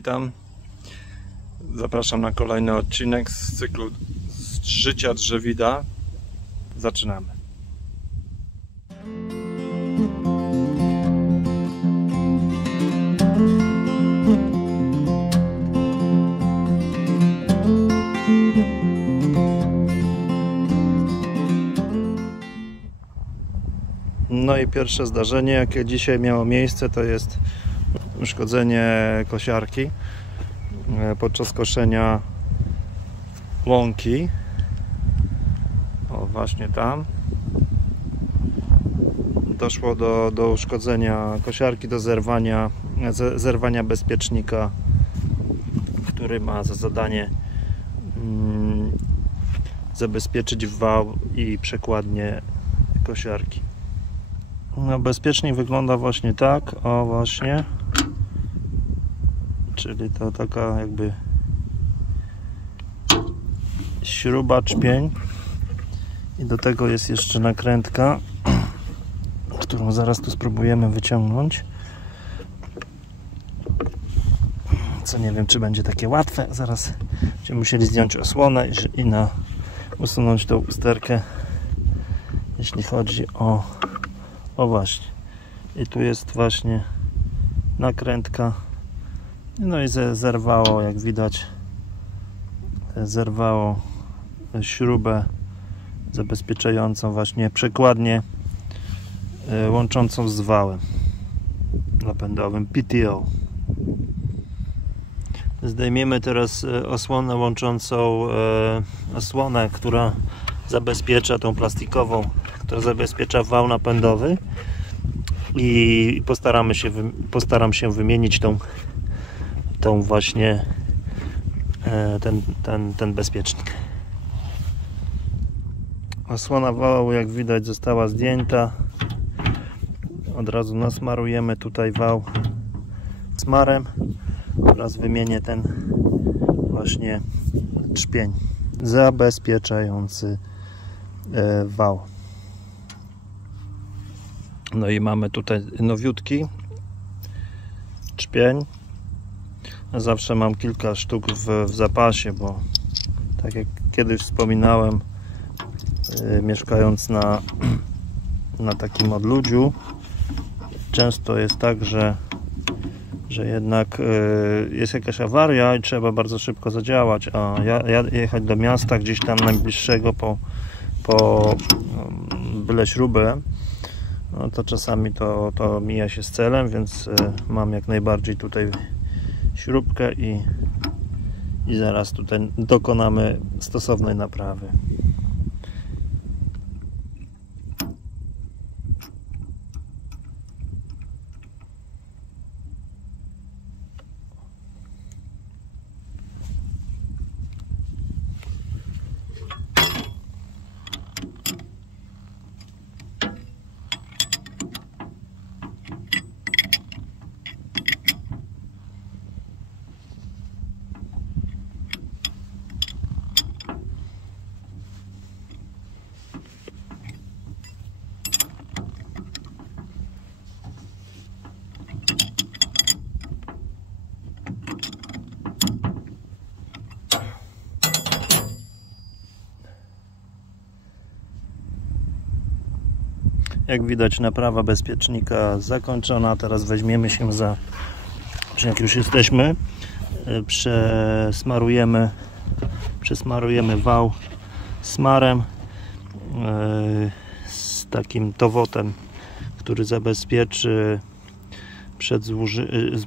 witam. Zapraszam na kolejny odcinek z cyklu Życia Drzewida. Zaczynamy. No i pierwsze zdarzenie, jakie dzisiaj miało miejsce, to jest uszkodzenie kosiarki podczas koszenia łąki. O, właśnie tam doszło do uszkodzenia kosiarki, do zerwania bezpiecznika, który ma za zadanie zabezpieczyć wał i przekładnię kosiarki. No, bezpiecznik wygląda właśnie tak, o właśnie, czyli to taka jakby śruba, czpień i do tego jest jeszcze nakrętka, którą zaraz tu spróbujemy wyciągnąć, co nie wiem, czy będzie takie łatwe. Zaraz będziemy musieli zdjąć osłonę i usunąć tą usterkę, jeśli chodzi o właśnie. I tu jest właśnie nakrętka. No i zerwało, jak widać, zerwało śrubę zabezpieczającą właśnie przekładnię łączącą z wałem napędowym PTO. Zdejmiemy teraz osłonę łączącą, osłonę, która zabezpiecza tą plastikową, która zabezpiecza wał napędowy, i postaram się wymienić tą właśnie ten bezpiecznik. Osłona wału, jak widać, została zdjęta. Od razu nasmarujemy tutaj wał smarem oraz wymienię ten właśnie trzpień zabezpieczający wał. No i mamy tutaj nowiutki trzpień. Zawsze mam kilka sztuk w zapasie, bo tak jak kiedyś wspominałem, mieszkając na takim odludziu, często jest tak, że jednak jest jakaś awaria i trzeba bardzo szybko zadziałać, a jechać do miasta gdzieś tam najbliższego po byle śrubę, no to czasami to mija się z celem, więc mam jak najbardziej tutaj śrubkę i zaraz tutaj dokonamy stosownej naprawy. Jak widać, naprawa bezpiecznika zakończona. Teraz weźmiemy się jak już jesteśmy, przesmarujemy wał smarem z takim towotem, który zabezpieczy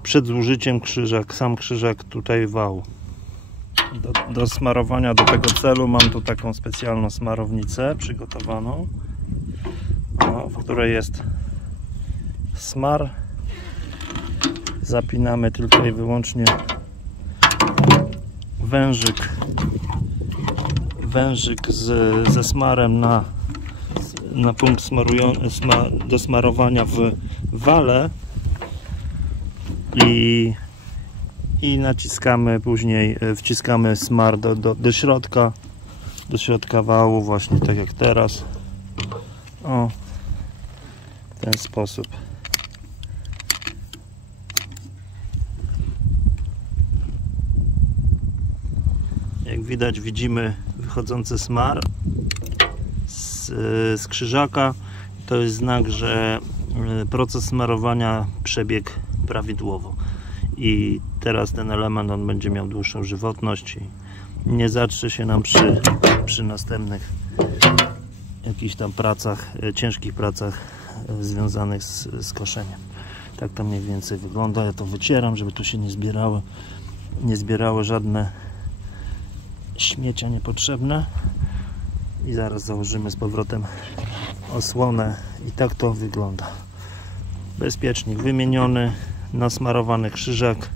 przed zużyciem sam krzyżak tutaj wału. Do smarowania do tego celu mam tu taką specjalną smarownicę przygotowaną, w której jest smar. Zapinamy tylko i wyłącznie wężyk ze smarem na punkt do smarowania w wale i naciskamy, później wciskamy smar do środka wału, właśnie tak jak teraz. O, w ten sposób. Jak widać, widzimy wychodzący smar z krzyżaka. To jest znak, że proces smarowania przebiegł prawidłowo i teraz ten element on będzie miał dłuższą żywotność i nie zatrze się nam przy następnych jakichś tam pracach, ciężkich pracach związanych z koszeniem. Tak to mniej więcej wygląda. Ja to wycieram, żeby tu się nie zbierały żadne śmiecia niepotrzebne i zaraz założymy z powrotem osłonę i tak to wygląda. Bezpiecznik wymieniony, nasmarowany krzyżak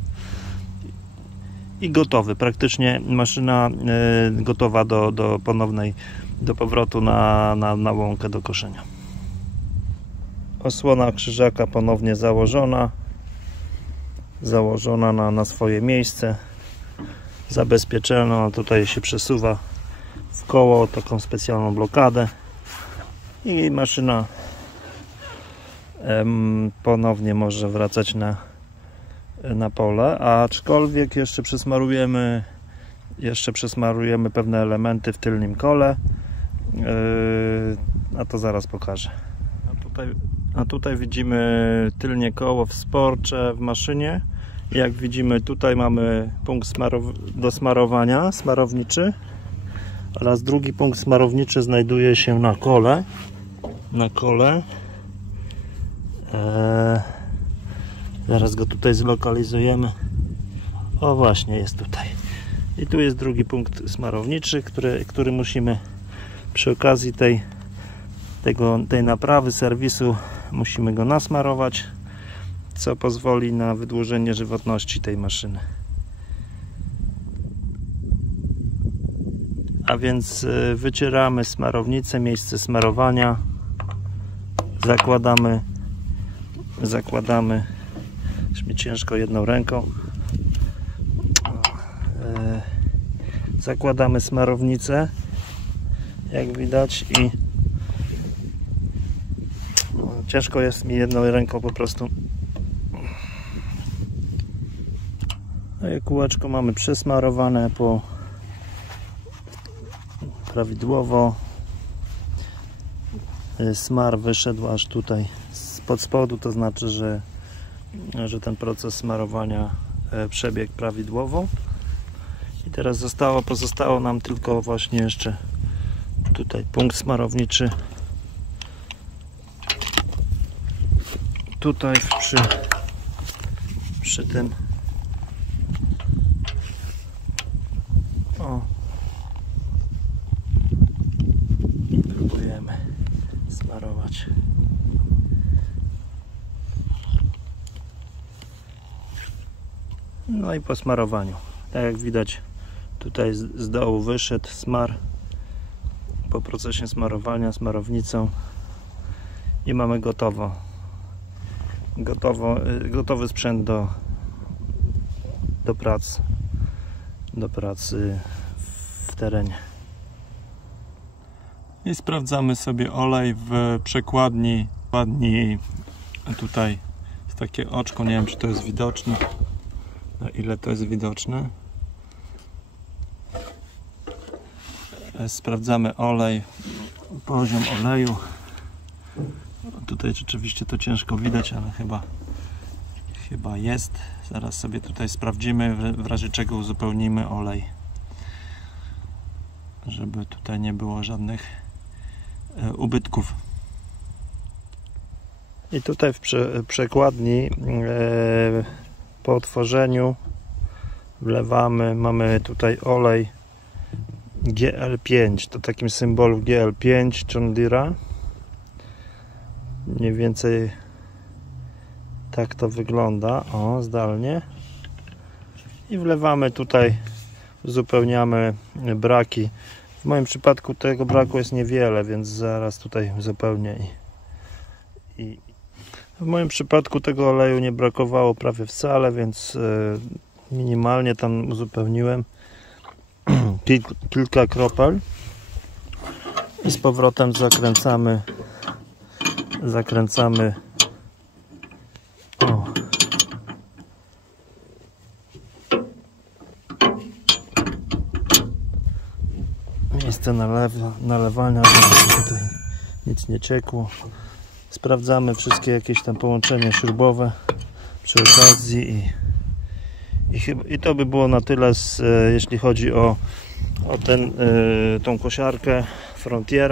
i gotowy. Praktycznie maszyna gotowa do powrotu na łąkę do koszenia. Osłona krzyżaka ponownie założona na swoje miejsce, zabezpieczona. Tutaj się przesuwa w koło taką specjalną blokadę i maszyna ponownie może wracać na pole, aczkolwiek jeszcze przesmarujemy pewne elementy w tylnym kole, a to zaraz pokażę. A tutaj widzimy tylnie koło wsporcze w maszynie. Jak widzimy, tutaj mamy punkt do smarowania, smarowniczy, oraz drugi punkt smarowniczy znajduje się na kole. Zaraz go tutaj zlokalizujemy. O, właśnie jest tutaj. I tu jest drugi punkt smarowniczy, który musimy przy okazji tej naprawy, serwisu, musimy go nasmarować, co pozwoli na wydłużenie żywotności tej maszyny. A więc wycieramy smarownicę, miejsce smarowania, zakładamy, już mi ciężko jedną ręką, zakładamy smarownicę, jak widać, i ciężko jest mi jedną ręką po prostu. No i kółeczko mamy przesmarowane prawidłowo. Smar wyszedł aż tutaj spod spodu, to znaczy, że ten proces smarowania przebiegł prawidłowo. I teraz pozostało nam tylko właśnie jeszcze tutaj punkt smarowniczy. Tutaj przy tym i próbujemy smarować. No i po smarowaniu, tak jak widać, tutaj z dołu wyszedł smar po procesie smarowania smarownicą i mamy gotowy sprzęt do pracy w terenie. I sprawdzamy sobie olej w przekładni. Tutaj jest takie oczko, nie wiem, czy to jest widoczne, na ile to jest widoczne. Sprawdzamy olej, poziom oleju. Tutaj rzeczywiście to ciężko widać, ale chyba jest. Zaraz sobie tutaj sprawdzimy, w razie czego uzupełnimy olej, żeby tutaj nie było żadnych ubytków. I tutaj w przekładni po otworzeniu wlewamy, mamy tutaj olej GL5, to takim symbolu GL5 John Deere'a. Mniej więcej tak to wygląda, zdalnie. I wlewamy tutaj, uzupełniamy braki. W moim przypadku tego braku jest niewiele, więc zaraz tutaj uzupełnię. I w moim przypadku tego oleju nie brakowało prawie wcale, więc minimalnie tam uzupełniłem kilka kropel i z powrotem zakręcamy miejsce nalewania, żeby tutaj nic nie ciekło. Sprawdzamy wszystkie jakieś tam połączenia śrubowe przy okazji i to by było na tyle, jeśli chodzi o tą kosiarkę Frontier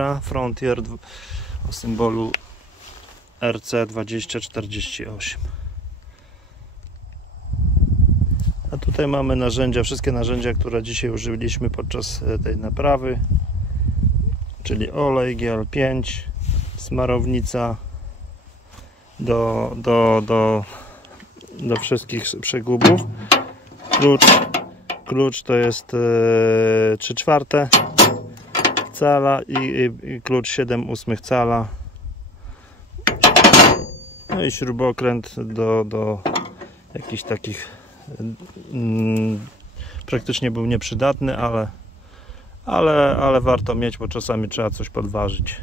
o symbolu RC2048. A tutaj mamy narzędzia, wszystkie narzędzia, które dzisiaj użyliśmy podczas tej naprawy, czyli olej GL5, smarownica do wszystkich przegubów, klucz to jest 3/4 cala i klucz 7/8 cala, no i śrubokręt do jakichś takich praktycznie był nieprzydatny, ale warto mieć, bo czasami trzeba coś podważyć.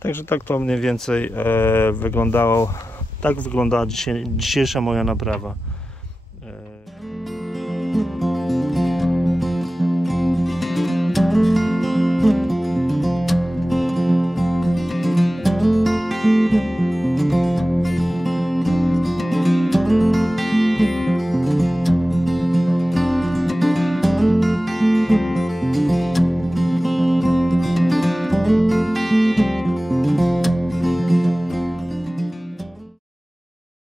Także tak to mniej więcej wyglądało. Tak wyglądała dzisiejsza moja naprawa.